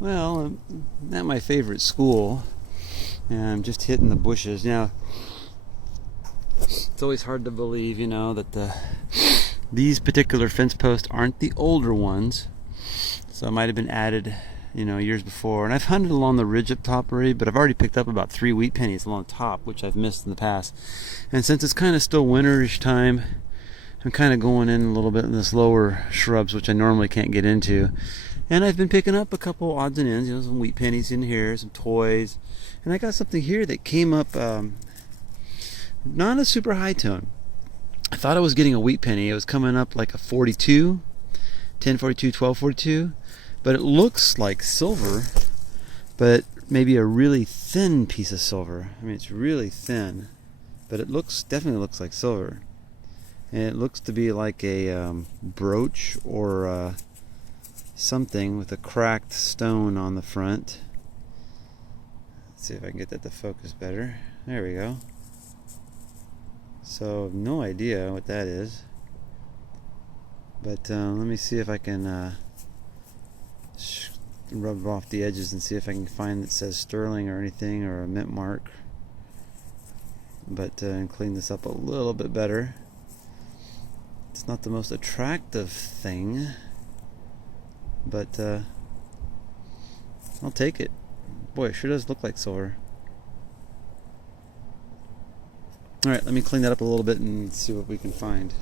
Well, I'm not my favorite school, and I'm just hitting the bushes. Now, it's always hard to believe, that these particular fence posts aren't the older ones. So it might have been added, years before. And I've hunted along the ridge up top already, but I've already picked up about 3 wheat pennies along top, which I've missed in the past. And since it's kind of still winterish time, I'm kind of going in a little bit in this lower shrubs, which I normally can't get into. And I've been picking up a couple odds and ends, some wheat pennies in here, some toys. And I got something here that came up, not a super high tone. I thought I was getting a wheat penny. It was coming up like a 42, 1042, 1242. But it looks like silver, but maybe a really thin piece of silver. I mean, it's really thin, but it definitely looks like silver. And it looks to be like a brooch or something with a cracked stone on the front. Let's see if I can get that to focus better. There we go. So, no idea what that is. But let me see if I can rub off the edges and see if I can find that says sterling or anything, or a mint mark. But and clean this up a little bit better. It's not the most attractive thing, but I'll take it. Boy, it sure does look like silver. Alright, let me clean that up a little bit and see what we can find.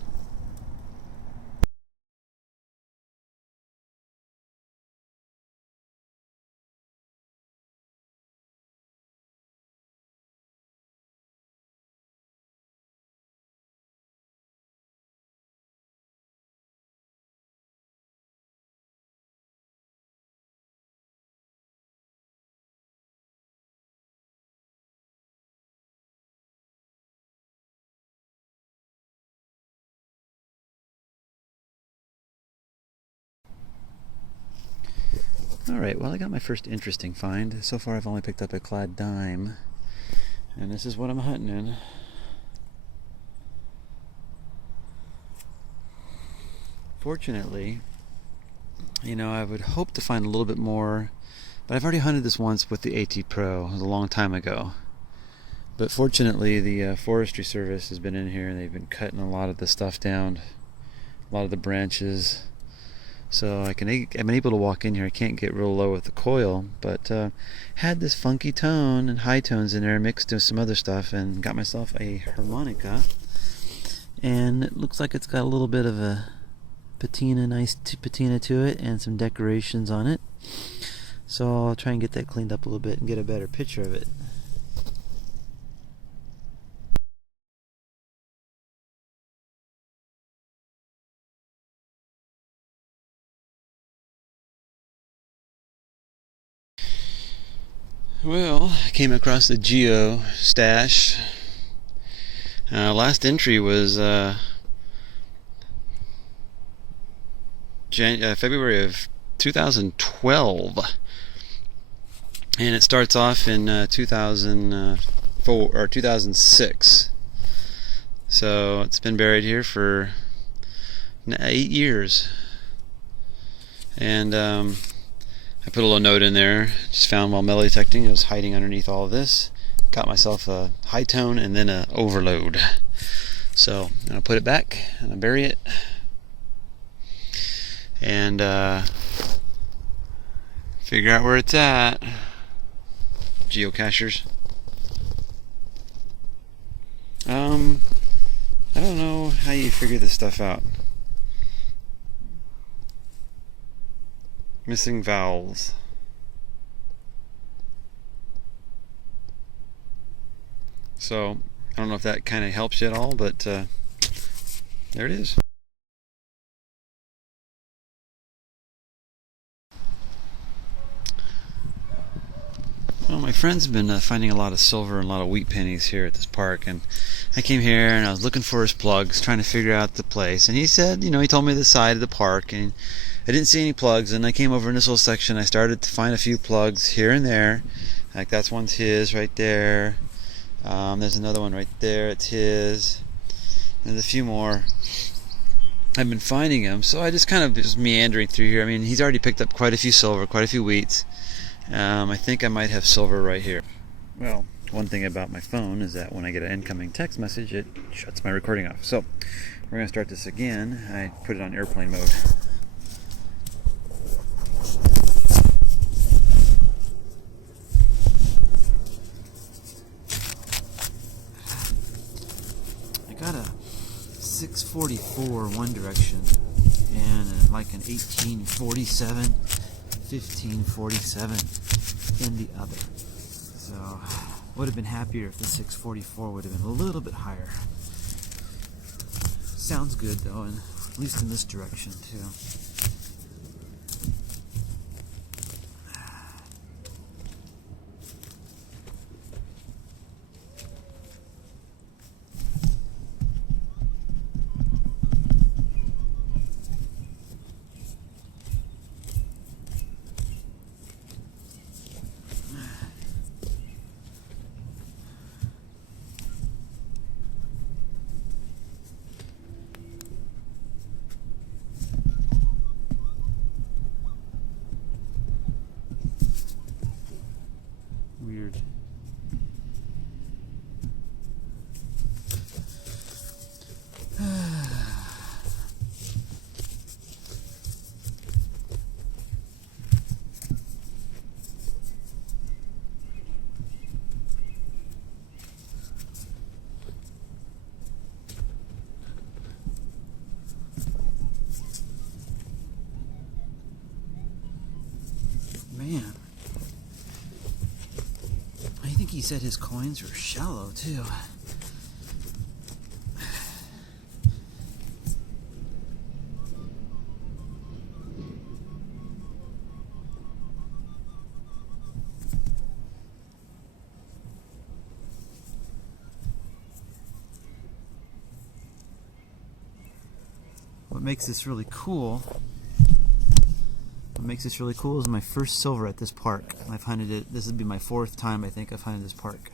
Alright, well, I got my first interesting find. So far I've only picked up a clad dime, and this is what I'm hunting in. Fortunately, I would hope to find a little bit more, but I've already hunted this once with the AT Pro. It was a long time ago. But fortunately, the Forestry Service has been in here, and they've been cutting a lot of the stuff down, a lot of the branches. So I've been able to walk in here. I can't get real low with the coil, but had this funky tone and high tones in there mixed with some other stuff, and got myself a harmonica. And it looks like it's got a little bit of a patina, nice patina to it, and some decorations on it. So I'll try and get that cleaned up a little bit and get a better picture of it. Well, I came across the geo stash. Last entry was February of 2012, and it starts off in 2004 or 2006. So it's been buried here for 8 years, and I put a little note in there. Just found while metal detecting. It was hiding underneath all of this. Got myself a high tone and then an overload. So I'll put it back and I'll bury it. And figure out where it's at. Geocachers. I don't know how you figure this stuff out. Missing vowels. So I don't know if that kind of helps you at all, but there it is. Well, my friend's been finding a lot of silver and a lot of wheat pennies here at this park, and I came here and I was looking for his plugs, trying to figure out the place, and he said, he told me the side of the park, and I didn't see any plugs, and I came over in this little section. I started to find a few plugs here and there. Like that's one's his right there. There's another one right there. It's his. There's a few more. I've been finding them, so I just kind of meandering through here. I mean, he's already picked up quite a few silver, quite a few wheats. I think I might have silver right here. Well, one thing about my phone is that when I get an incoming text message, it shuts my recording off. So we're going to start this again. I put it on airplane mode. I got a 644 one direction and like an 1847, 1547 in the other. So would have been happier if the 644 would have been a little bit higher. Sounds good though, and at least in this direction too. Weird. Man, I think he said his coins were shallow too. What makes this really cool is my first silver at this park. I've hunted it. This would be my 4th time I think I've hunted this park.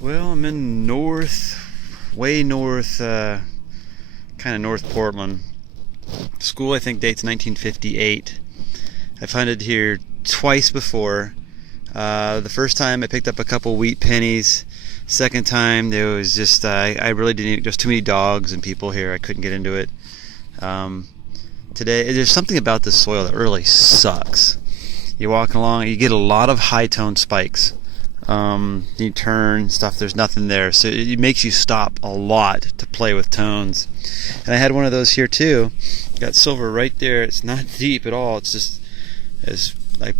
Well, I'm in way north, kind of North Portland. School I think dates 1958. I've hunted here twice before. The first time I picked up a couple wheat pennies. Second time there was just I really didn't. There's too many dogs and people here. I couldn't get into it. Today there's something about this soil that really sucks. You walk along, you get a lot of high tone spikes. You turn stuff. There's nothing there, so it makes you stop a lot to play with tones. And I had one of those here too. Got silver right there. It's not deep at all. It's just as I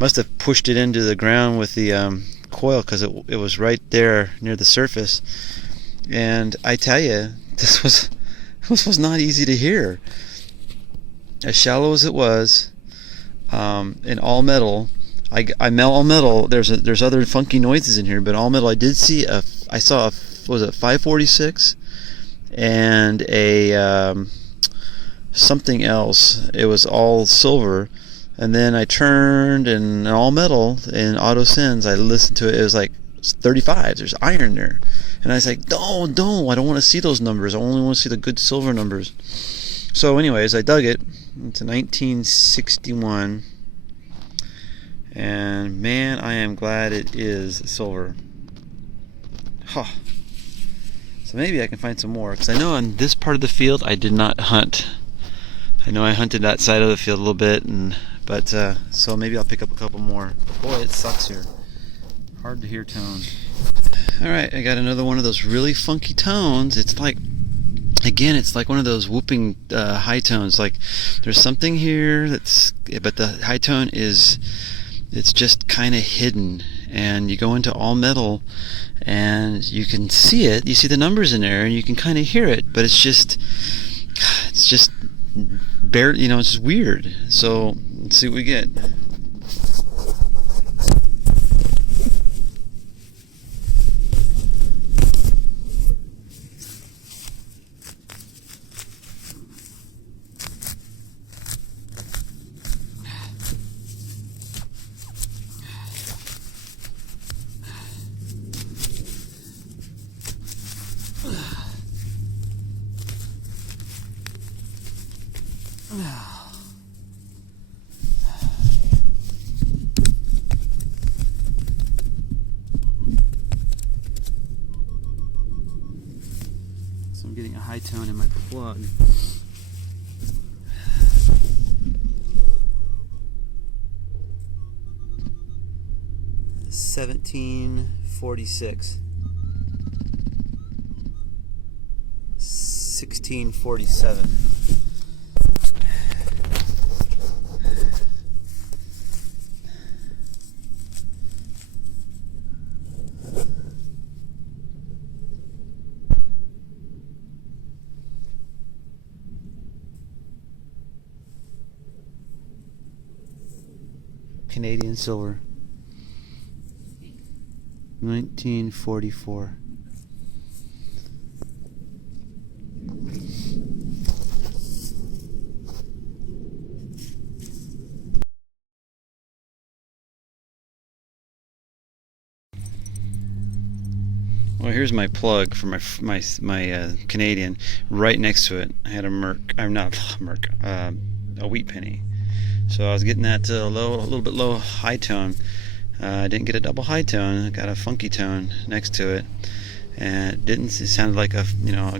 must have pushed it into the ground with the coil because it was right there near the surface. And I tell you, this was not easy to hear. As shallow as it was, in all metal. I all metal. There's other funky noises in here, but all metal. I saw a 546 and a something else. It was all silver. And then I turned and all metal in auto sends. I listened to it. It was like 35. There's iron there, and I was like, don't. I don't want to see those numbers. I only want to see the good silver numbers. So, anyways, I dug it. It's a 1961, and man, I am glad it is silver. Huh. So maybe I can find some more, because I know on this part of the field I did not hunt. I know I hunted that side of the field a little bit, but so maybe I'll pick up a couple more. But boy, it sucks here. Hard to hear tones. Alright, I got another one of those really funky tones. It's like, again, it's like one of those whooping high tones. Like there's something here but the high tone it's just kind of hidden. And you go into all metal and you can see it. You see the numbers in there and you can kind of hear it, but it's just barely, it's just weird. So let's see what we get. So I'm getting a high tone in my plug. $17.46. 1647. Canadian silver. 1944. Well, here's my plug for my Canadian. Right next to it, I had a Merc. I'm not a Merc. A wheat penny. So I was getting that a little bit low high tone. I didn't get a double high tone. I got a funky tone next to it, and it sounded like a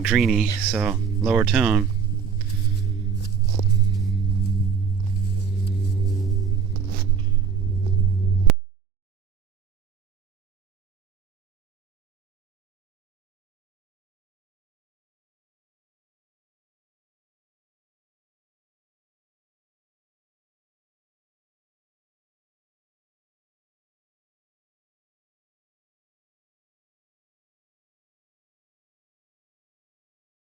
greenie, so lower tone.